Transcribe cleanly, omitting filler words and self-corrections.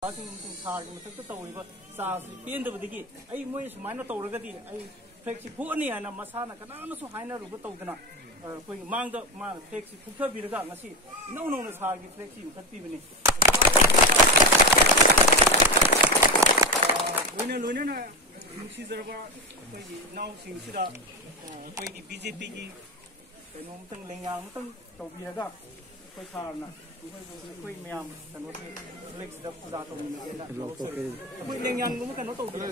मथक तौरीब चासी पेंदबदगी आई मोय सुमाइना तौरगदी आई फ्लेक्सी फुअनी हाना मसाना कनानसु हाइनरुब तौदना कोई मांग मा फ्लेक्सी फुखबिरगा ngasi नौ नौ सागी फ्लेक्सी मुखत्पीबनी लोइना नुसीजरबा कोई नाउ सिंगसिदा कोई बीजेपी की कनोमतंग लेंगामतंग तौबिरगा कोई सारना कोई मैम कनो फ्लेक्स दा पूजा तौनिना कोई लेंगांगुम कनो तौबिरा